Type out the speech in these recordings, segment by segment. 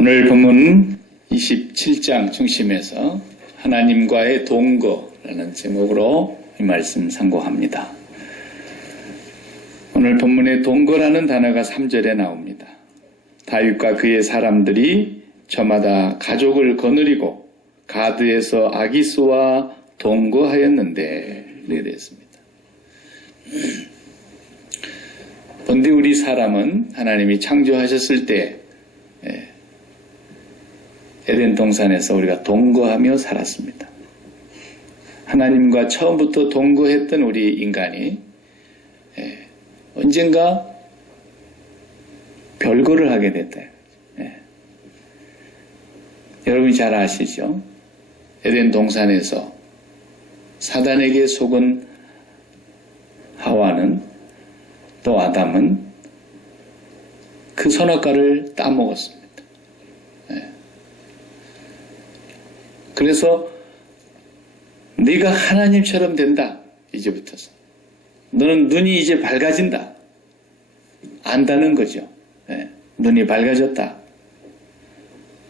오늘 본문 27장 중심에서 하나님과의 동거라는 제목으로 이 말씀 상고합니다. 오늘 본문에 동거라는 단어가 3절에 나옵니다. 다윗과 그의 사람들이 저마다 가족을 거느리고 가드에서 아기스와 동거하였는데 이렇게 되었습니다. 본디 우리 사람은 하나님이 창조하셨을 때 에덴 동산에서 우리가 동거하며 살았습니다. 하나님과 처음부터 동거했던 우리 인간이 언젠가 별거를 하게 됐다. 여러분이 잘 아시죠? 에덴 동산에서 사단에게 속은 하와는 또 아담은 그 선악과를 따먹었습니다. 그래서 네가 하나님처럼 된다. 이제부터서. 너는 눈이 이제 밝아진다. 안다는 거죠. 눈이 밝아졌다.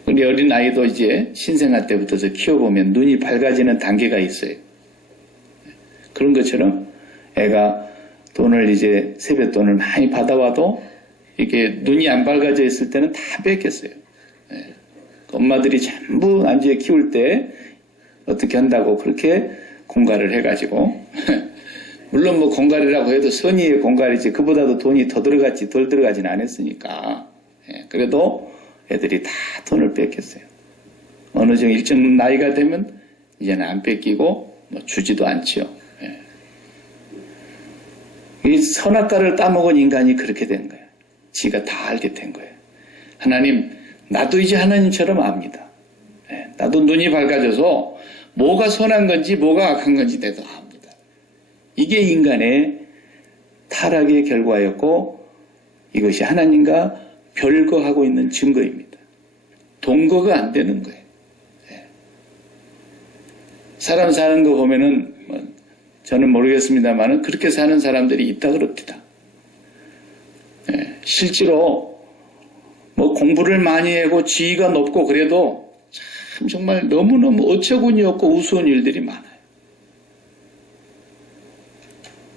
우리 어린아이도 이제 신생아 때부터 키워보면 눈이 밝아지는 단계가 있어요. 그런 것처럼 애가 돈을 이제 세뱃돈을 많이 받아와도 이게 눈이 안 밝아져 있을 때는 다 뺏겼어요. 엄마들이 전부 남자애 키울 때 어떻게 한다고 그렇게 공갈을 해가지고 물론 뭐 공갈이라고 해도 선의의 공갈이지 그보다도 돈이 더 들어갔지 덜 들어가진 않았으니까 그래도 애들이 다 돈을 뺏겼어요. 어느 정도 일정 나이가 되면 이제는 안 뺏기고 뭐 주지도 않지요. 이 선악과를 따먹은 인간이 그렇게 된 거예요. 지가 다 알게 된 거예요. 하나님 나도 이제 하나님처럼 압니다. 나도 눈이 밝아져서 뭐가 선한 건지 뭐가 악한 건지 내도 압니다. 이게 인간의 타락의 결과였고 이것이 하나님과 별거하고 있는 증거입니다. 동거가 안 되는 거예요. 사람 사는 거 보면은 저는 모르겠습니다만 그렇게 사는 사람들이 있다 그럽니다. 실제로 뭐 공부를 많이 하고 지위가 높고 그래도 참 정말 너무너무 어처구니 없고 우스운 일들이 많아요.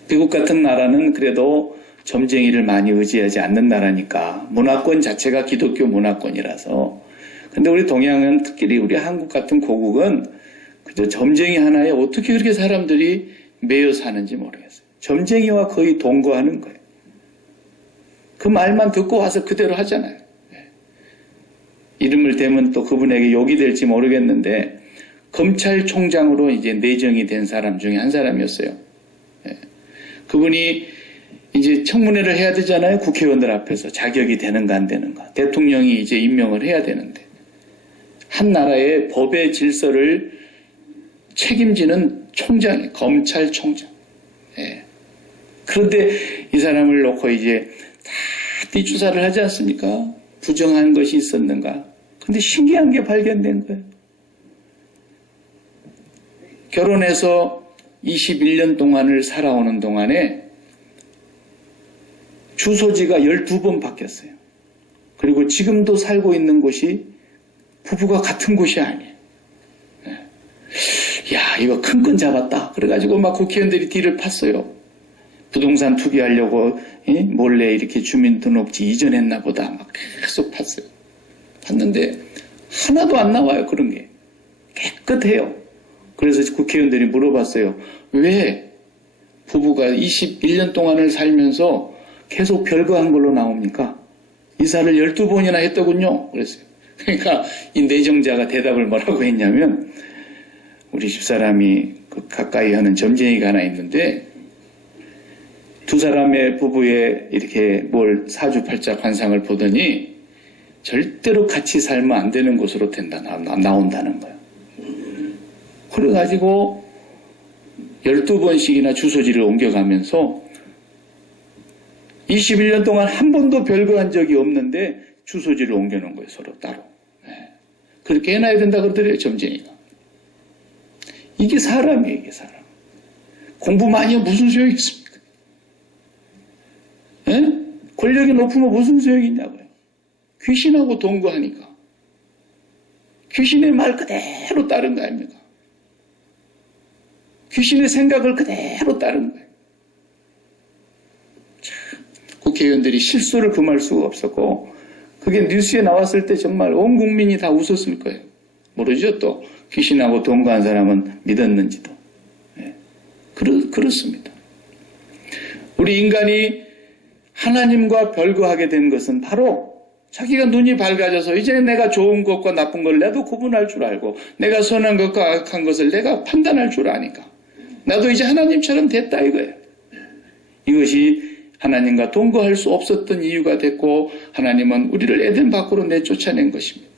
미국 같은 나라는 그래도 점쟁이를 많이 의지하지 않는 나라니까 문화권 자체가 기독교 문화권이라서 근데 우리 동양은 특히 우리 한국 같은 고국은 그저 점쟁이 하나에 어떻게 그렇게 사람들이 매여 사는지 모르겠어요. 점쟁이와 거의 동거하는 거예요. 그 말만 듣고 와서 그대로 하잖아요. 이름을 대면 또 그분에게 욕이 될지 모르겠는데 검찰총장으로 이제 내정이 된 사람 중에 한 사람이었어요. 그분이 이제 청문회를 해야 되잖아요. 국회의원들 앞에서 자격이 되는가 안 되는가. 대통령이 이제 임명을 해야 되는데 한 나라의 법의 질서를 책임지는 총장이 검찰총장. 그런데 이 사람을 놓고 이제 다 뒷조사를 하지 않습니까? 부정한 것이 있었는가? 근데 신기한 게 발견된 거예요. 결혼해서 21년 동안을 살아오는 동안에 주소지가 12번 바뀌었어요. 그리고 지금도 살고 있는 곳이 부부가 같은 곳이 아니에요. 야, 이거 큰 건 잡았다. 그래가지고 막 국회의원들이 뒤를 팠어요. 부동산 투기하려고 몰래 이렇게 주민등록지 이전했나 보다 막 계속 팠어요. 팠는데 하나도 안 나와요. 그런 게. 깨끗해요. 그래서 국회의원들이 물어봤어요. 왜 부부가 21년 동안을 살면서 계속 별거한 걸로 나옵니까? 이사를 12번이나 했더군요. 그랬어요. 그러니까 이 내정자가 대답을 뭐라고 했냐면 우리 집사람이 그 가까이 하는 점쟁이가 하나 있는데 두 사람의 부부의 이렇게 뭘 사주팔자 관상을 보더니 절대로 같이 살면 안 되는 곳으로 나온다는 거예요. 그래가지고 12번씩이나 주소지를 옮겨가면서 21년 동안 한 번도 별거한 적이 없는데 주소지를 옮겨놓은 거예요. 서로 따로. 그렇게 해놔야 된다 그러더래요. 점쟁이가. 이게 사람이에요. 이게 사람. 공부 많이 하면 무슨 소용이 있습니까? 권력이 높으면 무슨 소용이 있냐고요. 귀신하고 동거하니까. 귀신의 말 그대로 따른 거 아닙니까? 귀신의 생각을 그대로 따른 거예요. 국회의원들이 실수를 금할 수가 없었고 그게 뉴스에 나왔을 때 정말 온 국민이 다 웃었을 거예요. 모르죠. 또 귀신하고 동거한 사람은 믿었는지도. 예. 그렇습니다. 우리 인간이 하나님과 별거하게 된 것은 바로 자기가 눈이 밝아져서 이제 내가 좋은 것과 나쁜 걸 나도 구분할 줄 알고 내가 선한 것과 악한 것을 내가 판단할 줄 아니까 나도 이제 하나님처럼 됐다 이거예요. 이것이 하나님과 동거할 수 없었던 이유가 됐고 하나님은 우리를 에덴 밖으로 내쫓아낸 것입니다.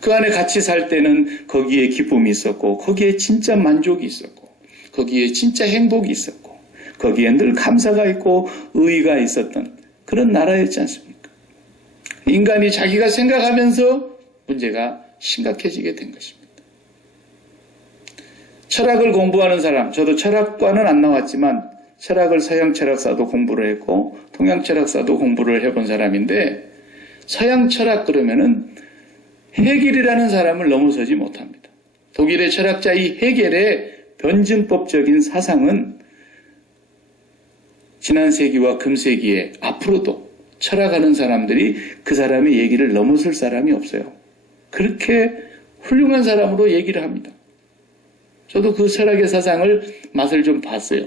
그 안에 같이 살 때는 거기에 기쁨이 있었고 거기에 진짜 만족이 있었고 거기에 진짜 행복이 있었고 거기에 늘 감사가 있고 의의가 있었던 그런 나라였지 않습니까? 인간이 자기가 생각하면서 문제가 심각해지게 된 것입니다. 철학을 공부하는 사람, 저도 철학과는 안 나왔지만 철학을 서양 철학사도 공부를 했고 동양 철학사도 공부를 해본 사람인데 서양 철학 그러면은 헤겔이라는 사람을 넘어서지 못합니다. 독일의 철학자 이 헤겔의 변증법적인 사상은 지난 세기와 금세기에 앞으로도 철학하는 사람들이 그 사람의 얘기를 넘어설 사람이 없어요. 그렇게 훌륭한 사람으로 얘기를 합니다. 저도 그 철학의 사상을 맛을 좀 봤어요.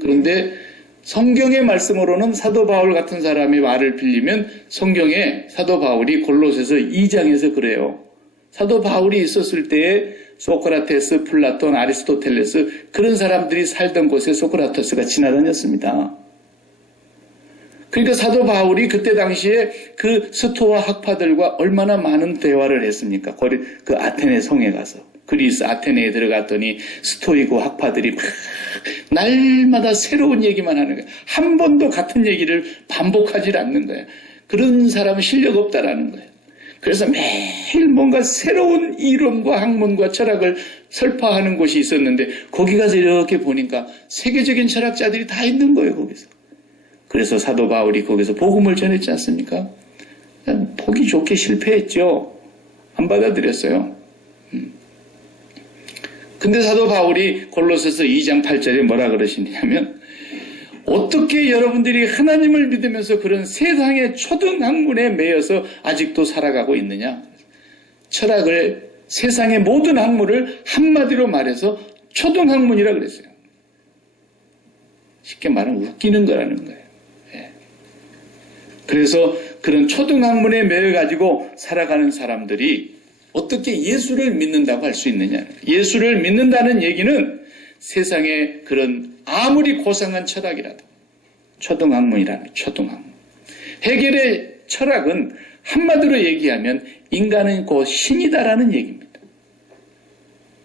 그런데 성경의 말씀으로는 사도 바울 같은 사람의 말을 빌리면 성경에 사도 바울이 골로새서 2장에서 그래요. 사도 바울이 있었을 때에 소크라테스, 플라톤, 아리스토텔레스 그런 사람들이 살던 곳에 소크라테스가 지나다녔습니다. 그러니까 사도 바울이 그때 당시에 그 스토아 학파들과 얼마나 많은 대화를 했습니까? 그 아테네 성에 가서. 그리스 아테네에 들어갔더니 스토이고 학파들이 막 날마다 새로운 얘기만 하는 거예요. 한 번도 같은 얘기를 반복하지 않는 거예요. 그런 사람은 실력 없다라는 거예요. 그래서 매일 뭔가 새로운 이론과 학문과 철학을 설파하는 곳이 있었는데 거기 가서 이렇게 보니까 세계적인 철학자들이 다 있는 거예요. 거기서. 그래서 사도 바울이 거기서 복음을 전했지 않습니까? 보기 좋게 실패했죠. 안 받아들였어요. 근데 사도 바울이 골로새서 2장 8절에 뭐라 그러시냐면 어떻게 여러분들이 하나님을 믿으면서 그런 세상의 초등학문에 매여서 아직도 살아가고 있느냐? 철학을 세상의 모든 학문을 한마디로 말해서 초등학문이라 그랬어요. 쉽게 말하면 웃기는 거라는 거예요. 그래서 그런 초등학문에 매여가지고 살아가는 사람들이 어떻게 예수를 믿는다고 할 수 있느냐. 예수를 믿는다는 얘기는 세상에 그런 아무리 고상한 철학이라도 초등학문이라는 초등학문. 헤겔의 철학은 한마디로 얘기하면 인간은 곧 신이다라는 얘기입니다.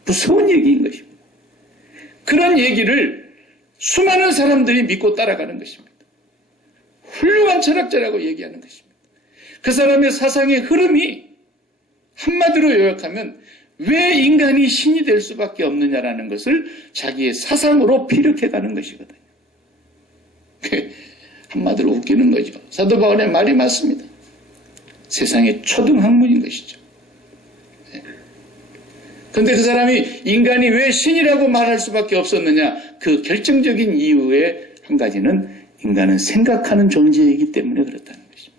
무서운 얘기인 것입니다. 그런 얘기를 수많은 사람들이 믿고 따라가는 것입니다. 훌륭한 철학자라고 얘기하는 것입니다. 그 사람의 사상의 흐름이 한마디로 요약하면 왜 인간이 신이 될 수밖에 없느냐라는 것을 자기의 사상으로 피력해가는 것이거든요. 한마디로 웃기는 거죠. 사도 바울의 말이 맞습니다. 세상의 초등학문인 것이죠. 그런데 그 사람이 인간이 왜 신이라고 말할 수밖에 없었느냐, 그 결정적인 이유의 한 가지는 인간은 생각하는 존재이기 때문에 그렇다는 것입니다.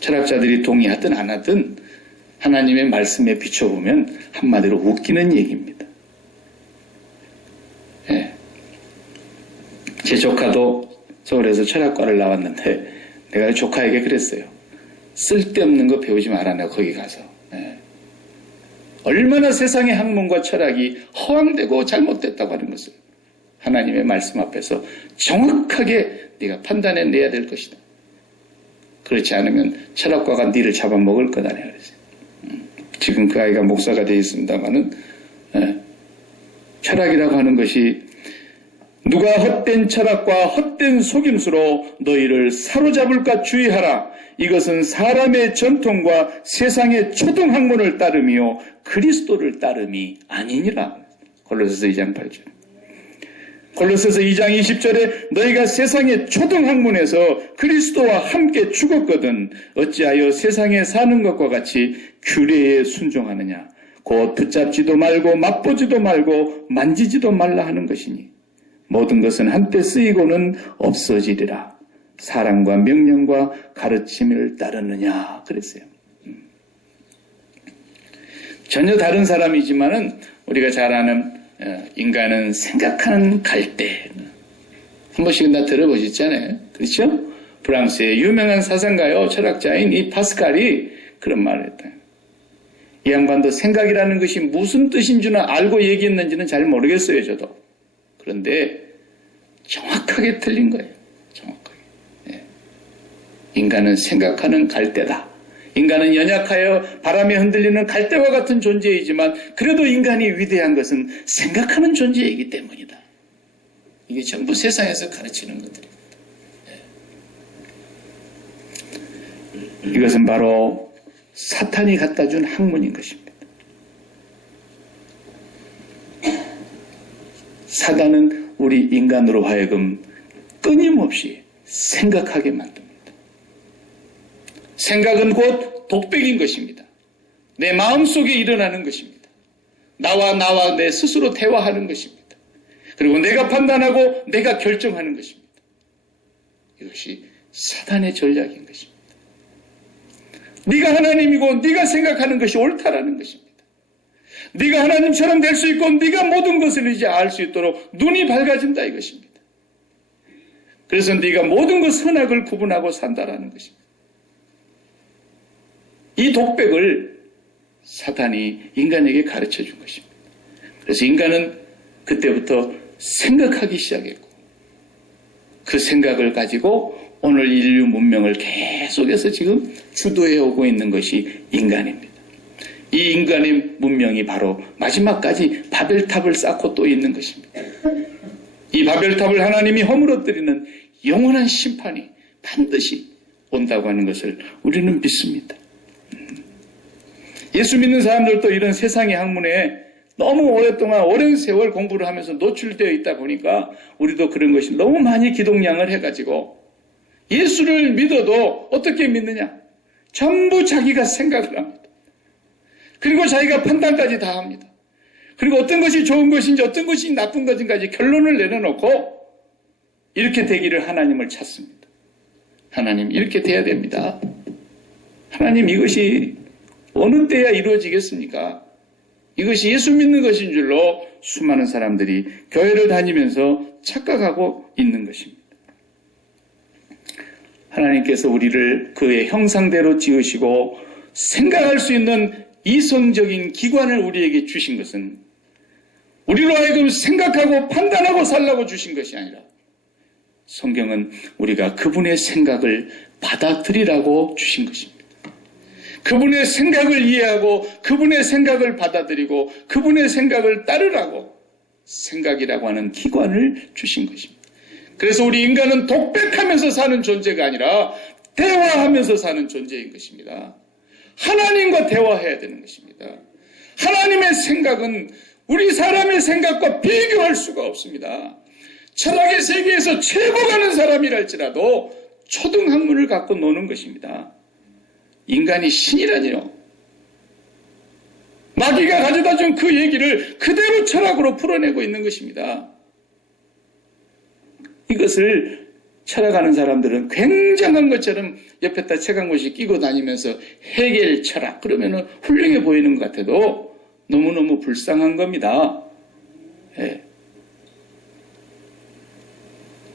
철학자들이 동의하든 안 하든 하나님의 말씀에 비춰보면 한마디로 웃기는 얘기입니다. 제 조카도 서울에서 철학과를 나왔는데 내가 조카에게 그랬어요. 쓸데없는 거 배우지 마라, 내가 거기 가서. 얼마나 세상의 학문과 철학이 허황되고 잘못됐다고 하는 것을 하나님의 말씀 앞에서 정확하게 네가 판단해내야 될 것이다. 그렇지 않으면 철학과가 네를 잡아먹을 거다. 내가 그랬어요. 지금 그 아이가 목사가 되어 있습니다마는 철학이라고 하는 것이 누가 헛된 철학과 헛된 속임수로 너희를 사로잡을까 주의하라. 이것은 사람의 전통과 세상의 초등학문을 따름이요 그리스도를 따름이 아니니라. 골로새서 2장 8절. 골로새서 2장 20절에 너희가 세상의 초등학문에서 그리스도와 함께 죽었거든 어찌하여 세상에 사는 것과 같이 규례에 순종하느냐. 곧 붙잡지도 말고 맛보지도 말고 만지지도 말라 하는 것이니 모든 것은 한때 쓰이고는 없어지리라. 사랑과 명령과 가르침을 따르느냐 그랬어요. 전혀 다른 사람이지만은 우리가 잘 아는 인간은 생각하는 갈대 한 번씩은 다 들어보셨잖아요. 그렇죠? 프랑스의 유명한 사상가요 철학자인 이 파스칼이 그런 말을 했다. 이 양반도 생각이라는 것이 무슨 뜻인 줄은 알고 얘기했는지는 잘 모르겠어요. 저도. 그런데 정확하게 틀린 거예요. 정확하게. 네. 인간은 생각하는 갈대다. 인간은 연약하여 바람에 흔들리는 갈대와 같은 존재이지만 그래도 인간이 위대한 것은 생각하는 존재이기 때문이다. 이게 전부 세상에서 가르치는 것들입니다. 네. 이것은 바로 사탄이 갖다 준 학문인 것입니다. 사단은 우리 인간으로 하여금 끊임없이 생각하게 만듭니다. 생각은 곧 독백인 것입니다. 내 마음속에 일어나는 것입니다. 나와 내 스스로 대화하는 것입니다. 그리고 내가 판단하고 내가 결정하는 것입니다. 이것이 사단의 전략인 것입니다. 네가 하나님이고 네가 생각하는 것이 옳다라는 것입니다. 네가 하나님처럼 될 수 있고 네가 모든 것을 이제 알 수 있도록 눈이 밝아진다 이것입니다. 그래서 네가 모든 것 선악을 구분하고 산다라는 것입니다. 이 독백을 사탄이 인간에게 가르쳐 준 것입니다. 그래서 인간은 그때부터 생각하기 시작했고 그 생각을 가지고 오늘 인류 문명을 계속해서 지금 주도해 오고 있는 것이 인간입니다. 이 인간의 문명이 바로 마지막까지 바벨탑을 쌓고 또 있는 것입니다. 이 바벨탑을 하나님이 허물어뜨리는 영원한 심판이 반드시 온다고 하는 것을 우리는 믿습니다. 예수 믿는 사람들도 이런 세상의 학문에 너무 오랫동안 오랜 세월 공부를 하면서 노출되어 있다 보니까 우리도 그런 것이 너무 많이 기동량을 해가지고 예수를 믿어도 어떻게 믿느냐? 전부 자기가 생각을 합니다. 그리고 자기가 판단까지 다 합니다. 그리고 어떤 것이 좋은 것인지 어떤 것이 나쁜 것인지 결론을 내려놓고 이렇게 되기를 하나님을 찾습니다. 하나님 이렇게 돼야 됩니다. 하나님 이것이 어느 때야 이루어지겠습니까? 이것이 예수 믿는 것인 줄로 수많은 사람들이 교회를 다니면서 착각하고 있는 것입니다. 하나님께서 우리를 그의 형상대로 지으시고 생각할 수 있는 이성적인 기관을 우리에게 주신 것은 우리로 하여금 생각하고 판단하고 살라고 주신 것이 아니라 성경은 우리가 그분의 생각을 받아들이라고 주신 것입니다. 그분의 생각을 이해하고 그분의 생각을 받아들이고 그분의 생각을 따르라고 생각이라고 하는 기관을 주신 것입니다. 그래서 우리 인간은 독백하면서 사는 존재가 아니라 대화하면서 사는 존재인 것입니다. 하나님과 대화해야 되는 것입니다. 하나님의 생각은 우리 사람의 생각과 비교할 수가 없습니다. 철학의 세계에서 최고 가는 사람이랄지라도 초등학문을 갖고 노는 것입니다. 인간이 신이라니요. 마귀가 가져다 준 그 얘기를 그대로 철학으로 풀어내고 있는 것입니다. 이것을 철학하는 사람들은 굉장한 것처럼 옆에다 책 한 권씩 끼고 다니면서 해겔 철학 그러면은 훌륭해 보이는 것 같아도 너무너무 불쌍한 겁니다. 예.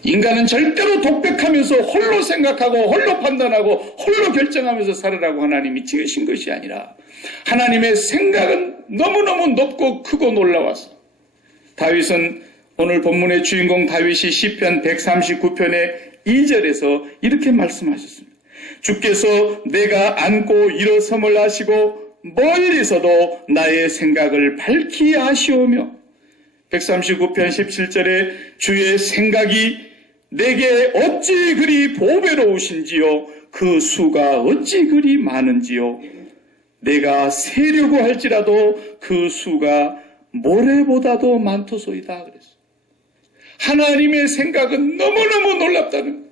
인간은 절대로 독백하면서 홀로 생각하고 홀로 판단하고 홀로 결정하면서 살으라고 하나님이 지으신 것이 아니라 하나님의 생각은 너무너무 높고 크고 놀라워서 다윗은 오늘 본문의 주인공 다윗이 시편 139편의 2절에서 이렇게 말씀하셨습니다. 주께서 내가 앉고 일어섬을 아시고 멀리서도 나의 생각을 밝히 아시오며 139편 17절에 주의 생각이 내게 어찌 그리 보배로우신지요 그 수가 어찌 그리 많은지요 내가 세려고 할지라도 그 수가 모래보다도 많도소이다 그랬어요. 하나님의 생각은 너무너무 놀랍다는 거예요.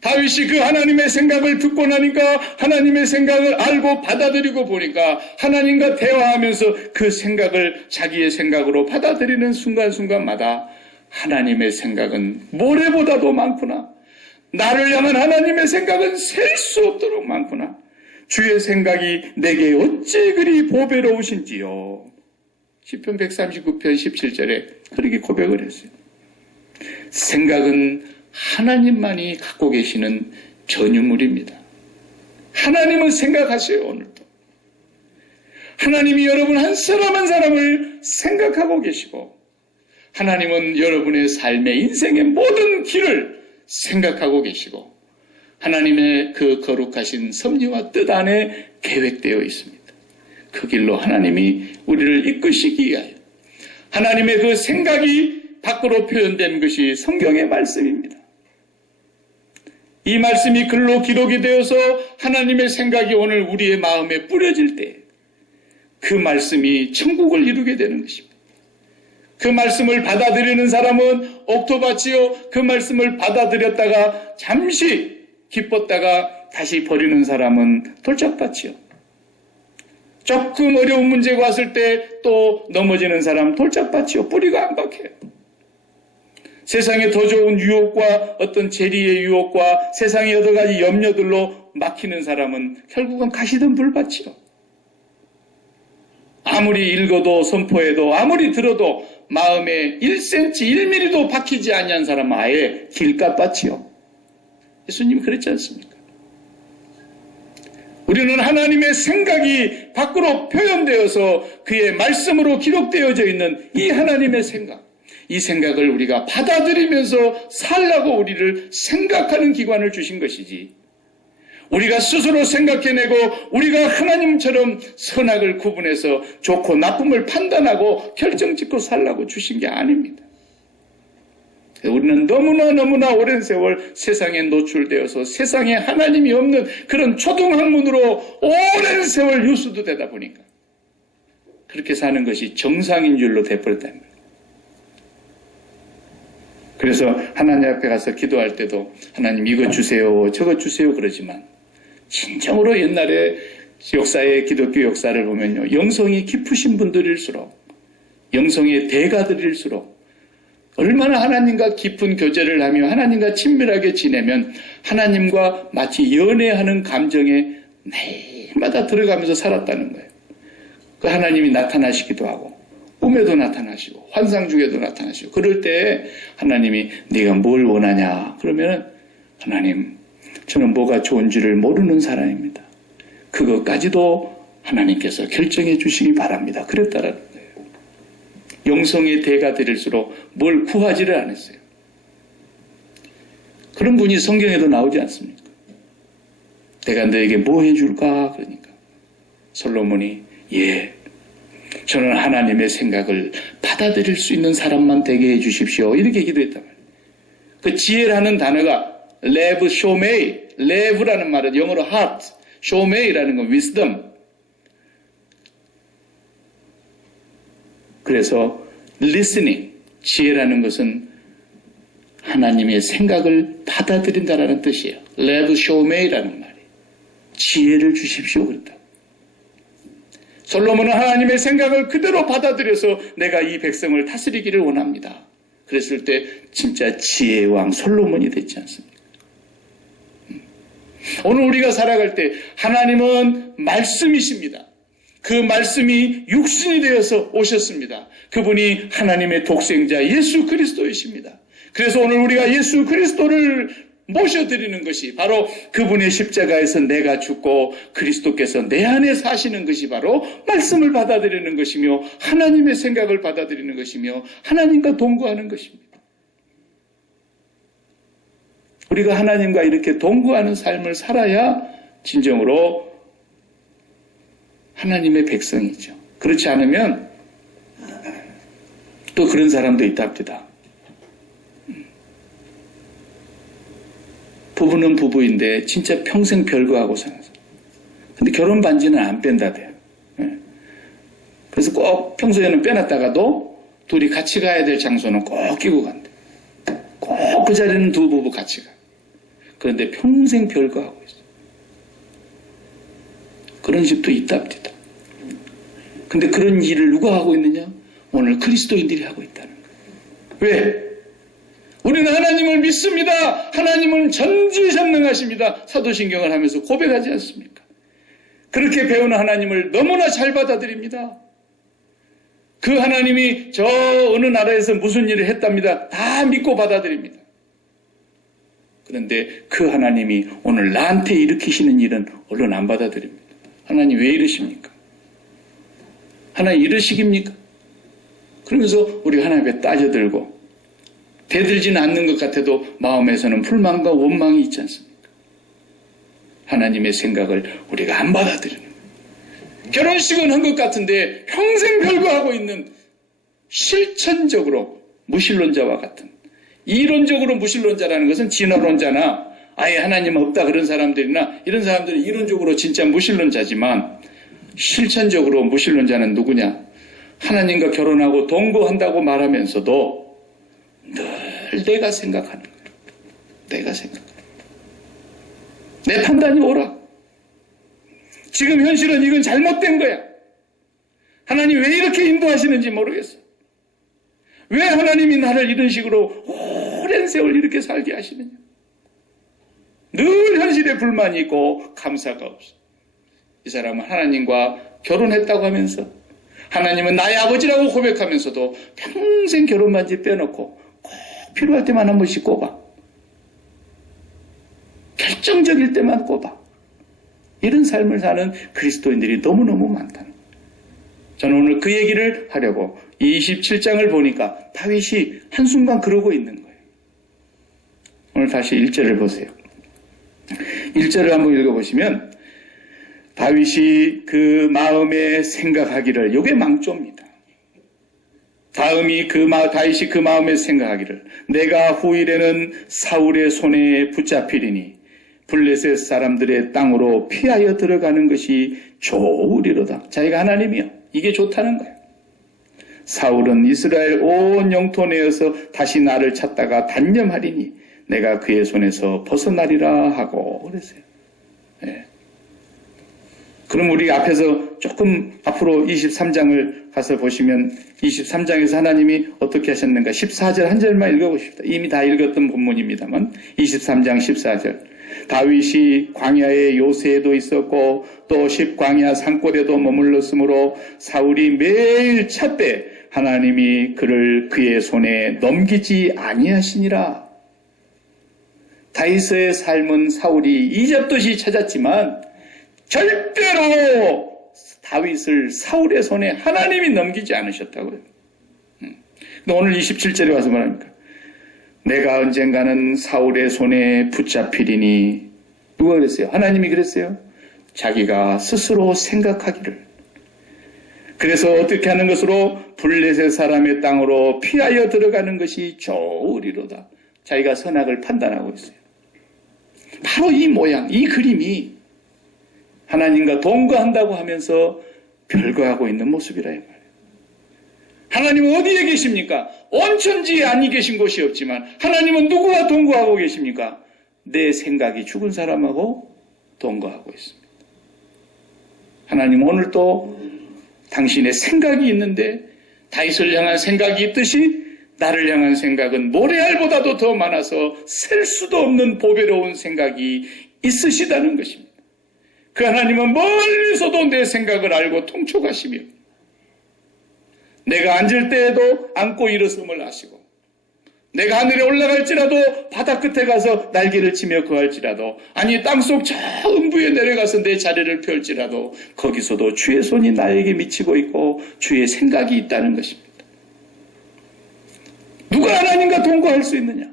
다윗이 그 하나님의 생각을 듣고 나니까 하나님의 생각을 알고 받아들이고 보니까 하나님과 대화하면서 그 생각을 자기의 생각으로 받아들이는 순간순간마다 하나님의 생각은 모래보다도 많구나. 나를 향한 하나님의 생각은 셀 수 없도록 많구나. 주의 생각이 내게 어찌 그리 보배로우신지요. 시편 139편 17절에 그렇게 고백을 했어요. 생각은 하나님만이 갖고 계시는 전유물입니다. 하나님은 생각하세요. 오늘도 하나님이 여러분 한 사람 한 사람을 생각하고 계시고 하나님은 여러분의 삶의 인생의 모든 길을 생각하고 계시고 하나님의 그 거룩하신 섭리와 뜻 안에 계획되어 있습니다. 그 길로 하나님이 우리를 이끄시기 위하여 하나님의 그 생각이 밖으로 표현된 것이 성경의 말씀입니다. 이 말씀이 글로 기록이 되어서 하나님의 생각이 오늘 우리의 마음에 뿌려질 때 그 말씀이 천국을 이루게 되는 것입니다. 그 말씀을 받아들이는 사람은 옥토밭이요, 그 말씀을 받아들였다가 잠시 기뻤다가 다시 버리는 사람은 돌짝밭이요. 조금 어려운 문제가 왔을 때 또 넘어지는 사람 돌짝밭이요. 뿌리가 안 박혀요. 세상에 더 좋은 유혹과 어떤 재리의 유혹과 세상의 여러 가지 염려들로 막히는 사람은 결국은 가시던 불밭이요. 아무리 읽어도 선포해도 아무리 들어도 마음에 1cm 1mm도 박히지 아니한 사람은 아예 길가밭이요. 예수님이 그랬지 않습니까? 우리는 하나님의 생각이 밖으로 표현되어서 그의 말씀으로 기록되어져 있는 이 하나님의 생각, 이 생각을 우리가 받아들이면서 살라고 우리를 생각하는 기관을 주신 것이지, 우리가 스스로 생각해내고 우리가 하나님처럼 선악을 구분해서 좋고 나쁨을 판단하고 결정짓고 살라고 주신 게 아닙니다. 우리는 너무나 오랜 세월 세상에 노출되어서 세상에 하나님이 없는 그런 초등학문으로 오랜 세월 유수도되다 보니까 그렇게 사는 것이 정상인 줄로 돼버렸다는 거예요. 그래서 하나님 앞에 가서 기도할 때도 하나님 이거 주세요 저거 주세요 그러지만 진정으로 옛날에 역사의 기독교 역사를 보면요, 영성이 깊으신 분들일수록, 영성의 대가들일수록 얼마나 하나님과 깊은 교제를 하며 하나님과 친밀하게 지내면 하나님과 마치 연애하는 감정에 매일마다 들어가면서 살았다는 거예요. 그 하나님이 나타나시기도 하고 꿈에도 나타나시고 환상 중에도 나타나시고 그럴 때 하나님이 네가 뭘 원하냐 그러면 하나님 저는 뭐가 좋은지를 모르는 사람입니다. 그것까지도 하나님께서 결정해 주시기 바랍니다. 그랬다라는 거예요. 영성의 대가 드릴수록 뭘 구하지를 않았어요. 그런 분이 성경에도 나오지 않습니까? 내가 너에게 뭐 해줄까? 그러니까 솔로몬이 저는 하나님의 생각을 받아들일 수 있는 사람만 되게 해주십시오. 이렇게 기도했단 말이에요. 그 지혜라는 단어가 레브 쇼메이, 레브라는 말은 영어로 heart, 쇼메이라는 건 wisdom. 그래서 listening, 지혜라는 것은 하나님의 생각을 받아들인다라는 뜻이에요. 레브 쇼메이라는 말이 지혜를 주십시오 그랬다. 솔로몬은 하나님의 생각을 그대로 받아들여서 내가 이 백성을 다스리기를 원합니다. 그랬을 때 진짜 지혜의 왕 솔로몬이 됐지 않습니까? 오늘 우리가 살아갈 때 하나님은 말씀이십니다. 그 말씀이 육신이 되어서 오셨습니다. 그분이 하나님의 독생자 예수 그리스도이십니다. 그래서 오늘 우리가 예수 그리스도를 모셔드리는 것이 바로 그분의 십자가에서 내가 죽고 그리스도께서 내 안에 사시는 것이 바로 말씀을 받아들이는 것이며 하나님의 생각을 받아들이는 것이며 하나님과 동거하는 것입니다. 우리가 하나님과 이렇게 동거하는 삶을 살아야 진정으로 하나님의 백성이죠. 그렇지 않으면 또 그런 사람도 있답니다. 부부는 부부인데 진짜 평생 별거하고 사는 사람. 근데 결혼 반지는 안 뺀다대요. 그래서 꼭 평소에는 빼놨다가도 둘이 같이 가야 될 장소는 꼭 끼고 간대. 꼭 그 자리는 두 부부 같이 가요. 그런데 평생 별거하고 있어요. 그런 집도 있답니다. 근데 그런 일을 누가 하고 있느냐? 오늘 그리스도인들이 하고 있다는 거예요. 왜? 우리는 하나님을 믿습니다. 하나님은 전지전능하십니다. 사도신경을 하면서 고백하지 않습니까? 그렇게 배우는 하나님을 너무나 잘 받아들입니다. 그 하나님이 저 어느 나라에서 무슨 일을 했답니다. 다 믿고 받아들입니다. 그런데 그 하나님이 오늘 나한테 일으키시는 일은 얼른 안 받아들입니다. 하나님 왜 이러십니까? 하나님 이러시깁니까? 그러면서 우리 하나님 앞에 따져들고 대들지는 않는 것 같아도 마음에서는 불만과 원망이 있지 않습니까? 하나님의 생각을 우리가 안 받아들이는 거예요. 결혼식은 한 것 같은데 평생 별거하고 있는 실천적으로 무신론자와 같은, 이론적으로 무신론자라는 것은 진화론자나 아예 하나님 없다 그런 사람들이나 이런 사람들은 이론적으로 진짜 무신론자지만 실천적으로 무신론자는 누구냐? 하나님과 결혼하고 동거한다고 말하면서도 늘 내가 생각하는 거예요. 내가 생각하는 거예요. 내 판단이 옳아. 지금 현실은 이건 잘못된 거야. 하나님 왜 이렇게 인도하시는지 모르겠어. 왜 하나님이 나를 이런 식으로 오랜 세월 이렇게 살게 하시느냐. 늘 현실에 불만이 있고 감사가 없어. 이 사람은 하나님과 결혼했다고 하면서 하나님은 나의 아버지라고 고백하면서도 평생 결혼 반지 빼놓고 꼭 필요할 때만 한 번씩 꼽아. 결정적일 때만 꼽아. 이런 삶을 사는 그리스도인들이 너무너무 많다는 거예요. 저는 오늘 그 얘기를 하려고 27장을 보니까 다윗이 한순간 그러고 있는 거예요. 오늘 다시 1절을 보세요. 1절을 한번 읽어보시면 다윗이 그 마음에 생각하기를, 이게 망조입니다. 다윗이 그 마음에 생각하기를 내가 후일에는 사울의 손에 붙잡히리니 블레셋 사람들의 땅으로 피하여 들어가는 것이 좋으리로다. 자기가 하나님이요. 이게 좋다는 거예요. 사울은 이스라엘 온 영토 내에서 다시 나를 찾다가 단념하리니 내가 그의 손에서 벗어나리라 하고 그랬어요. 네. 그럼 우리 앞에서 조금 앞으로 23장을 가서 보시면 23장에서 하나님이 어떻게 하셨는가 14절 한 절만 읽어보십시다. 이미 다 읽었던 본문입니다만 23장 14절 다윗이 광야의 요새에도 있었고 또 십광야 산골에도 머물렀으므로 사울이 매일 찾되 하나님이 그를 그의 손에 넘기지 아니하시니라. 다윗의 삶은 사울이 이잡듯이 찾았지만 절대로 다윗을 사울의 손에 하나님이 넘기지 않으셨다고요. 근데 오늘 27절에 와서 말합니까? 내가 언젠가는 사울의 손에 붙잡히리니. 누가 그랬어요? 하나님이 그랬어요? 자기가 스스로 생각하기를. 그래서 어떻게 하는 것으로 블레셋 사람의 땅으로 피하여 들어가는 것이 좋으리로다. 자기가 선악을 판단하고 있어요. 바로 이 모양, 이 그림이 하나님과 동거한다고 하면서 별거하고 있는 모습이라 이 말이에요. 하나님은 어디에 계십니까? 온 천지에 아니 계신 곳이 없지만 하나님은 누구와 동거하고 계십니까? 내 생각이 죽은 사람하고 동거하고 있습니다. 하나님 오늘 또 당신의 생각이 있는데 다윗을 향한 생각이 있듯이 나를 향한 생각은 모래알보다도 더 많아서 셀 수도 없는 보배로운 생각이 있으시다는 것입니다. 그 하나님은 멀리서도 내 생각을 알고 통촉하시며 내가 앉을 때에도 앉고 일어섬을 아시고 내가 하늘에 올라갈지라도 바다 끝에 가서 날개를 치며 거할지라도 아니 땅속 저 음부에 내려가서 내 자리를 펼지라도 거기서도 주의 손이 나에게 미치고 있고 주의 생각이 있다는 것입니다. 누가 하나님과 동거할 수 있느냐?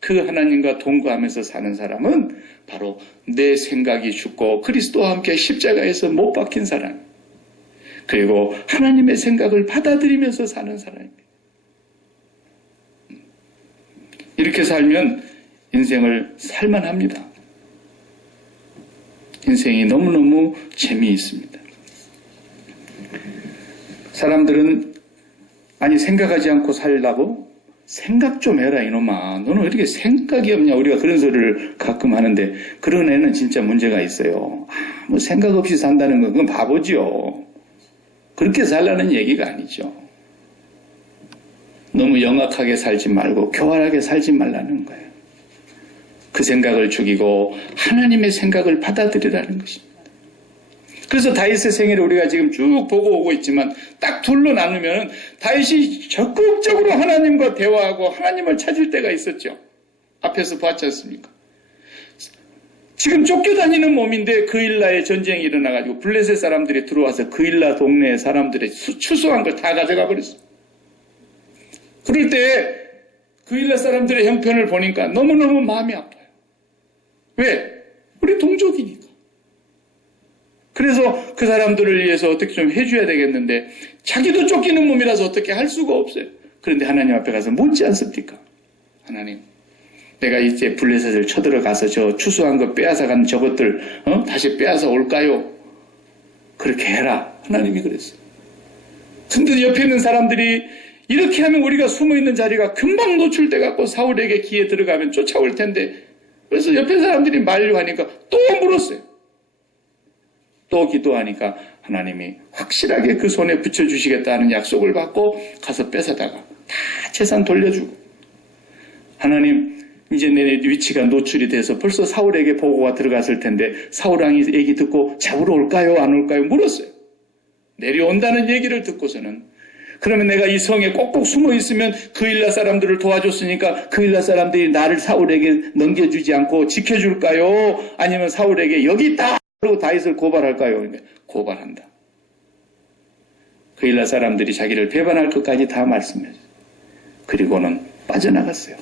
그 하나님과 동거하면서 사는 사람은 바로 내 생각이 죽고 그리스도와 함께 십자가에서 못 박힌 사람, 그리고 하나님의 생각을 받아들이면서 사는 사람입니다. 이렇게 살면 인생을 살만합니다. 인생이 너무너무 재미있습니다. 사람들은 아니 생각하지 않고 살라고 생각 좀 해라 이놈아. 너는 왜 이렇게 생각이 없냐. 우리가 그런 소리를 가끔 하는데 그런 애는 진짜 문제가 있어요. 뭐 생각 없이 산다는 건 그건 바보지요. 그렇게 살라는 얘기가 아니죠. 너무 영악하게 살지 말고 교활하게 살지 말라는 거예요. 그 생각을 죽이고 하나님의 생각을 받아들이라는 것입니다. 그래서 다윗의 생애를 우리가 지금 쭉 보고 오고 있지만 딱 둘로 나누면 다윗이 적극적으로 하나님과 대화하고 하나님을 찾을 때가 있었죠. 앞에서 봤지 않습니까? 지금 쫓겨다니는 몸인데 그일라에 전쟁이 일어나가지고 블레셋 사람들이 들어와서 그일라 동네 사람들의 추수한 걸 다 가져가 버렸어요. 그럴 때 그일라 사람들의 형편을 보니까 너무너무 마음이 아파요. 왜? 우리 동족이니까. 그래서 그 사람들을 위해서 어떻게 좀 해줘야 되겠는데 자기도 쫓기는 몸이라서 어떻게 할 수가 없어요. 그런데 하나님 앞에 가서 묻지 않습니까? 하나님, 내가 이제 블레셋을 쳐들어가서 저 추수한 거 빼앗아간 저것들 다시 빼앗아 올까요? 그렇게 해라. 하나님이 그랬어요. 근데 옆에 있는 사람들이 이렇게 하면 우리가 숨어있는 자리가 금방 노출돼 갖고 사울에게 기에 들어가면 쫓아올 텐데, 그래서 옆에 사람들이 만류하니까 또 물었어요. 또 기도하니까 하나님이 확실하게 그 손에 붙여주시겠다는 약속을 받고 가서 뺏어다가 다 재산 돌려주고, 하나님 이제 내 위치가 노출이 돼서 벌써 사울에게 보고가 들어갔을 텐데 사울왕이 얘기 듣고 잡으러 올까요 안 올까요 물었어요. 내려온다는 얘기를 듣고서는 그러면 내가 이 성에 꼭꼭 숨어 있으면 그일라 사람들을 도와줬으니까 그일라 사람들이 나를 사울에게 넘겨주지 않고 지켜줄까요? 아니면 사울에게 여기 있다! 그리고 다윗을 고발할까요? 고발한다. 그일라 사람들이 자기를 배반할 것까지 다 말씀했어요. 그리고는 빠져나갔어요.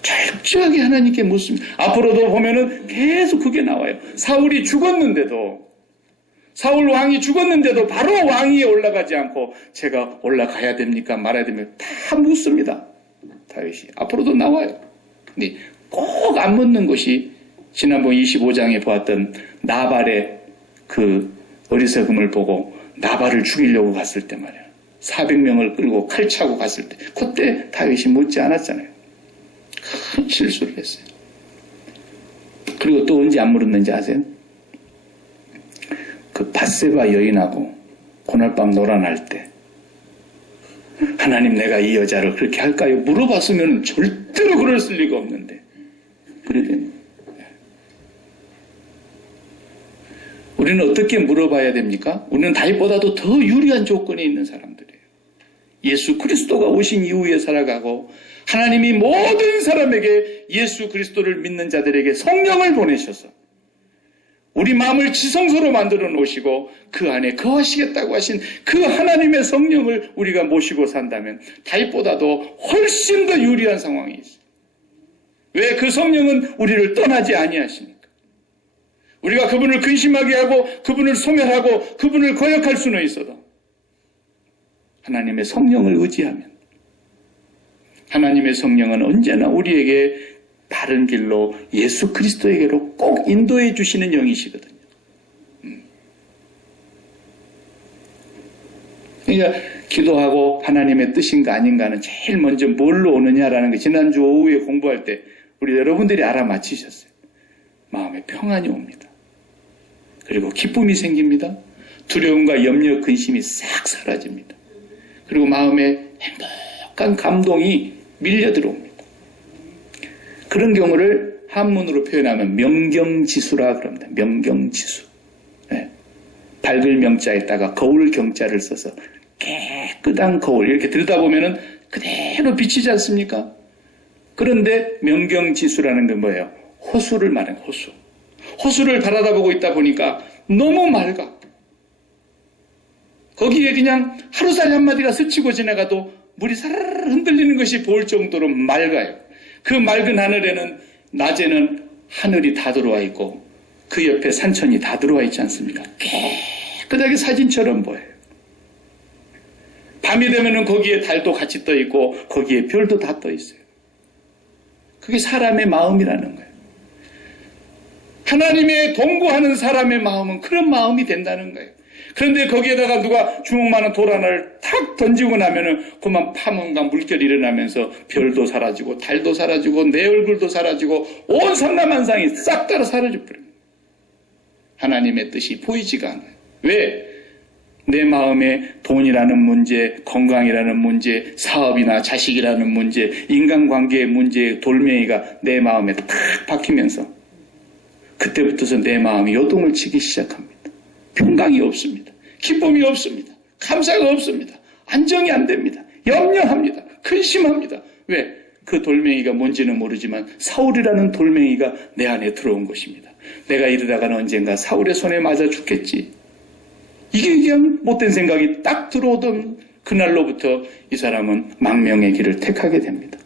철저하게 하나님께 묻습니다. 앞으로도 보면은 계속 그게 나와요. 사울이 죽었는데도, 사울 왕이 죽었는데도 바로 왕위에 올라가지 않고 제가 올라가야 됩니까? 말아야 됩니까? 다 묻습니다. 다윗이. 앞으로도 나와요. 근데 꼭 안 묻는 것이 지난번 25장에 보았던 나발의 그 어리석음을 보고 나발을 죽이려고 갔을 때 말이야. 400명을 끌고 칼 차고 갔을 때 그때 다윗이 묻지 않았잖아요. 큰 실수를 했어요. 그리고 또 언제 안 물었는지 아세요? 그 밧세바 여인하고 그날 밤 놀아날 때 하나님 내가 이 여자를 그렇게 할까요? 물어봤으면 절대로 그럴 리가 없는데 그래. 우리는 어떻게 물어봐야 됩니까? 우리는 다윗보다도 더 유리한 조건에 있는 사람들이에요. 예수 그리스도가 오신 이후에 살아가고 하나님이 모든 사람에게 예수 그리스도를 믿는 자들에게 성령을 보내셔서 우리 마음을 지성소로 만들어 놓으시고 그 안에 거하시겠다고 하신 그 하나님의 성령을 우리가 모시고 산다면 다윗보다도 훨씬 더 유리한 상황이 있어요. 왜? 그 성령은 우리를 떠나지 아니하시니까. 우리가 그분을 근심하게 하고 그분을 소멸하고 그분을 거역할 수는 있어도 하나님의 성령을 의지하면 하나님의 성령은 언제나 우리에게 바른 길로 예수 그리스도에게로 꼭 인도해 주시는 영이시거든요. 그러니까 기도하고 하나님의 뜻인가 아닌가는 제일 먼저 뭘로 오느냐라는 게 지난주 오후에 공부할 때 우리 여러분들이 알아맞히셨어요. 마음에 평안이 옵니다. 그리고 기쁨이 생깁니다. 두려움과 염려, 근심이 싹 사라집니다. 그리고 마음에 행복한 감동이 밀려 들어옵니다. 그런 경우를 한문으로 표현하면 명경지수라 그럽니다. 명경지수. 네. 밝을 명자에다가 거울 경자를 써서 깨끗한 거울 이렇게 들여다보면은 그대로 비치지 않습니까? 그런데 명경지수라는 건 뭐예요? 호수를 말하는 호수. 호수를 바라다보고 있다 보니까 너무 맑아. 거기에 그냥 하루살이 한마디가 스치고 지나가도 물이 사르르 흔들리는 것이 보일 정도로 맑아요. 그 맑은 하늘에는 낮에는 하늘이 다 들어와 있고 그 옆에 산천이 다 들어와 있지 않습니까? 깨끗하게 사진처럼 보여요. 밤이 되면은 거기에 달도 같이 떠 있고 거기에 별도 다 떠 있어요. 그게 사람의 마음이라는 거예요. 하나님의 동거하는 사람의 마음은 그런 마음이 된다는 거예요. 그런데 거기에다가 누가 주먹만한 돌 하나를 탁 던지고 나면은 그만 파문과 물결이 일어나면서 별도 사라지고 달도 사라지고 내 얼굴도 사라지고 온 삼라만상이 싹 따라 사라져버립니다. 하나님의 뜻이 보이지가 않아요. 왜? 내 마음에 돈이라는 문제, 건강이라는 문제, 사업이나 자식이라는 문제, 인간관계의 문제의 돌멩이가 내 마음에 탁 박히면서 그때부터서 내 마음이 요동을 치기 시작합니다. 평강이 없습니다. 기쁨이 없습니다. 감사가 없습니다. 안정이 안 됩니다. 염려합니다. 근심합니다. 왜? 그 돌멩이가 뭔지는 모르지만 사울이라는 돌멩이가 내 안에 들어온 것입니다. 내가 이러다가는 언젠가 사울의 손에 맞아 죽겠지. 이게 그냥 못된 생각이 딱 들어오던 그날로부터 이 사람은 망명의 길을 택하게 됩니다.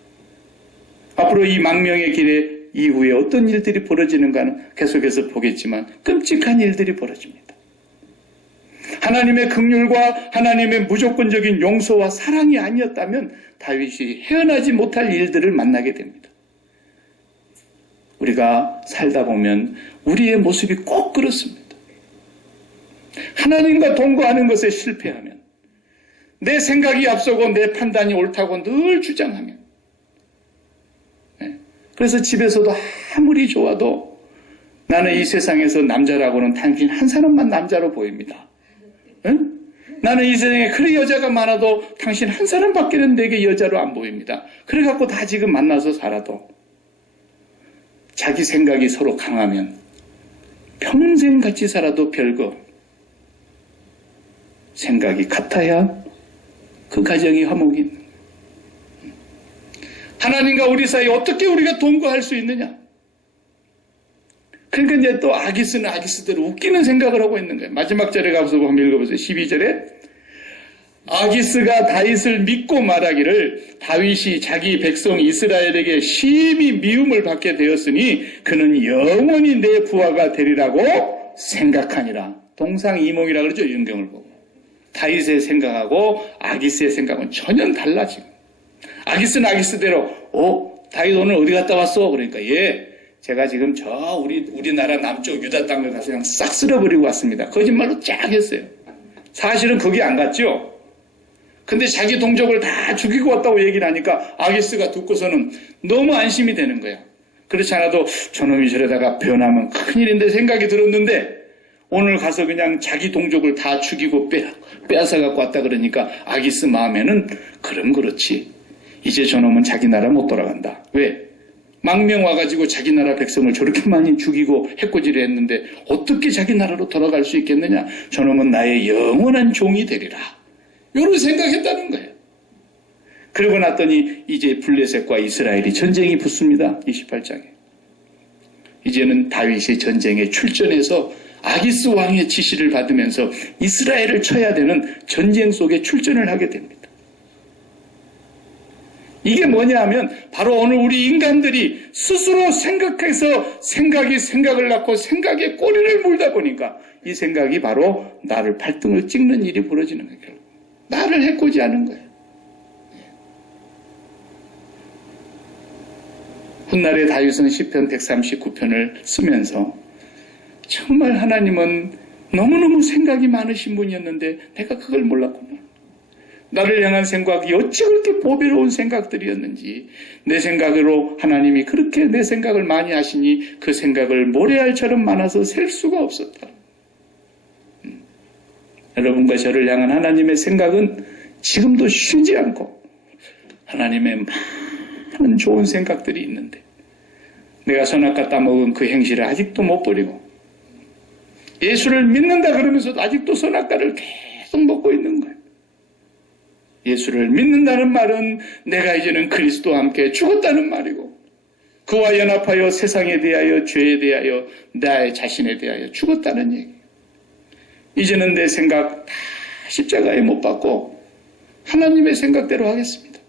앞으로 이 망명의 길에 이후에 어떤 일들이 벌어지는가는 계속해서 보겠지만 끔찍한 일들이 벌어집니다. 하나님의 긍휼과 하나님의 무조건적인 용서와 사랑이 아니었다면 다윗이 헤어나지 못할 일들을 만나게 됩니다. 우리가 살다 보면 우리의 모습이 꼭 그렇습니다. 하나님과 동거하는 것에 실패하면, 내 생각이 앞서고 내 판단이 옳다고 늘 주장하면, 그래서 집에서도 아무리 좋아도 나는 이 세상에서 남자라고는 당신 한 사람만 남자로 보입니다. 응? 나는 이 세상에 그래 여자가 많아도 당신 한 사람밖에는 내게 여자로 안 보입니다. 그래갖고 다 지금 만나서 살아도 자기 생각이 서로 강하면 평생 같이 살아도 별거 생각이 같아야 그 가정이 화목이 있는 거예요. 하나님과 우리 사이에 어떻게 우리가 동거할 수 있느냐? 그러니까 이제 또 아기스는 아기스대로 웃기는 생각을 하고 있는 거예요. 마지막 절에 가서 한번 읽어보세요. 12절에 아기스가 다윗을 믿고 말하기를 다윗이 자기 백성 이스라엘에게 심히 미움을 받게 되었으니 그는 영원히 내 부하가 되리라고 생각하니라. 동상이몽이라 그러죠. 윤경을 보고. 다윗의 생각하고 아기스의 생각은 전혀 달라 지금. 아기스는 아기스대로 다윗 오늘 어디 갔다 왔어? 그러니까 제가 지금 우리나라 남쪽 유다 땅을 가서 그냥 싹 쓸어버리고 왔습니다. 거짓말로 쫙 했어요. 사실은 거기 안 갔죠. 근데 자기 동족을 다 죽이고 왔다고 얘기를 하니까 아기스가 듣고서는 너무 안심이 되는 거야. 그렇지 않아도 저놈이 저러다가 변하면 큰일인데 생각이 들었는데 오늘 가서 그냥 자기 동족을 다 죽이고 빼앗아 갖고 왔다 그러니까 아기스 마음에는 그럼 그렇지. 이제 저놈은 자기 나라 못 돌아간다. 왜? 망명 와가지고 자기 나라 백성을 저렇게 많이 죽이고 해코지를 했는데 어떻게 자기 나라로 돌아갈 수 있겠느냐? 저놈은 나의 영원한 종이 되리라. 이런 생각했다는 거예요. 그러고 났더니 이제 블레셋과 이스라엘이 전쟁이 붙습니다. 28장에. 이제는 다윗이 전쟁에 출전해서 아기스 왕의 지시를 받으면서 이스라엘을 쳐야 되는 전쟁 속에 출전을 하게 됩니다. 이게 뭐냐 하면 바로 오늘 우리 인간들이 스스로 생각해서 생각이 생각을 낳고 생각에 꼬리를 물다 보니까 이 생각이 바로 나를 발등을 찍는 일이 벌어지는 거예요. 결국. 나를 해코지하는 거예요. 훗날에 다윗은 시편 139편을 쓰면서 정말 하나님은 너무너무 생각이 많으신 분이었는데 내가 그걸 몰랐구나. 나를 향한 생각이 어찌 그렇게 보배로운 생각들이었는지 내 생각으로 하나님이 그렇게 내 생각을 많이 하시니 그 생각을 모래알처럼 많아서 셀 수가 없었다. 여러분과 저를 향한 하나님의 생각은 지금도 쉬지 않고 하나님의 많은 좋은 생각들이 있는데 내가 선악과 따먹은 그 행실을 아직도 못 버리고 예수를 믿는다 그러면서도 아직도 선악과를 계속 먹고 있는 거예요. 예수를 믿는다는 말은 내가 이제는 그리스도와 함께 죽었다는 말이고 그와 연합하여 세상에 대하여 죄에 대하여 나의 자신에 대하여 죽었다는 얘기. 이제는 내 생각 다 십자가에 못 박고 하나님의 생각대로 하겠습니다.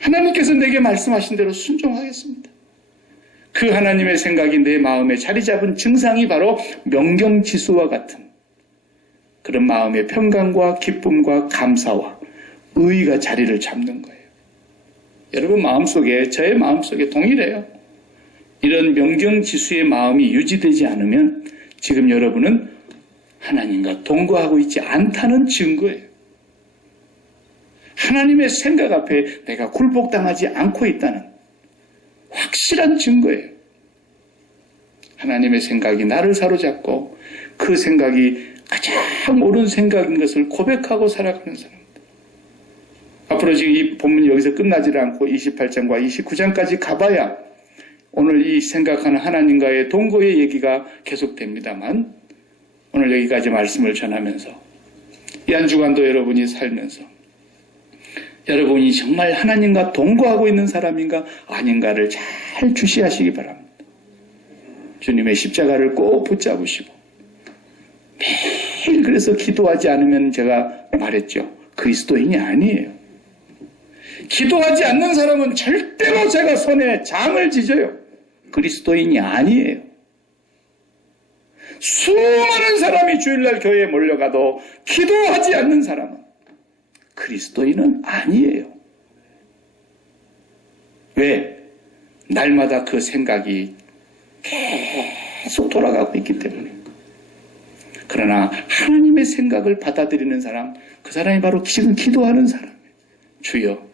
하나님께서 내게 말씀하신 대로 순종하겠습니다. 그 하나님의 생각이 내 마음에 자리 잡은 증상이 바로 명경지수와 같은 그런 마음의 평강과 기쁨과 감사와 의의가 자리를 잡는 거예요. 여러분 마음속에 저의 마음속에 동일해요. 이런 명경지수의 마음이 유지되지 않으면 지금 여러분은 하나님과 동거하고 있지 않다는 증거예요. 하나님의 생각 앞에 내가 굴복당하지 않고 있다는 확실한 증거예요. 하나님의 생각이 나를 사로잡고 그 생각이 가장 옳은 생각인 것을 고백하고 살아가는 사람들. 앞으로 지금 이 본문이 여기서 끝나지 않고 28장과 29장까지 가봐야 오늘 이 생각하는 하나님과의 동거의 얘기가 계속됩니다만 오늘 여기까지 말씀을 전하면서 이 한 주간도 여러분이 살면서 여러분이 정말 하나님과 동거하고 있는 사람인가 아닌가를 잘 주시하시기 바랍니다. 주님의 십자가를 꼭 붙잡으시고 매일 그래서 기도하지 않으면 제가 말했죠. 그리스도인이 아니에요. 기도하지 않는 사람은 절대로 제가 손에 장을 지져요. 그리스도인이 아니에요. 수많은 사람이 주일날 교회에 몰려가도 기도하지 않는 사람은 그리스도인은 아니에요. 왜? 날마다 그 생각이 계속 돌아가고 있기 때문에. 그러나 하나님의 생각을 받아들이는 사람, 그 사람이 바로 지금 기도하는 사람이에요. 주여,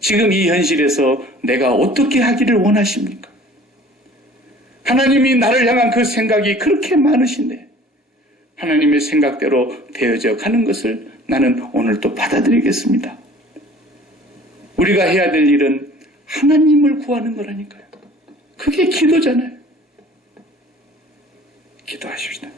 지금 이 현실에서 내가 어떻게 하기를 원하십니까? 하나님이 나를 향한 그 생각이 그렇게 많으신데 하나님의 생각대로 되어져 가는 것을 나는 오늘 또 받아들이겠습니다. 우리가 해야 될 일은 하나님을 구하는 거라니까요. 그게 기도잖아요. 기도하십시다.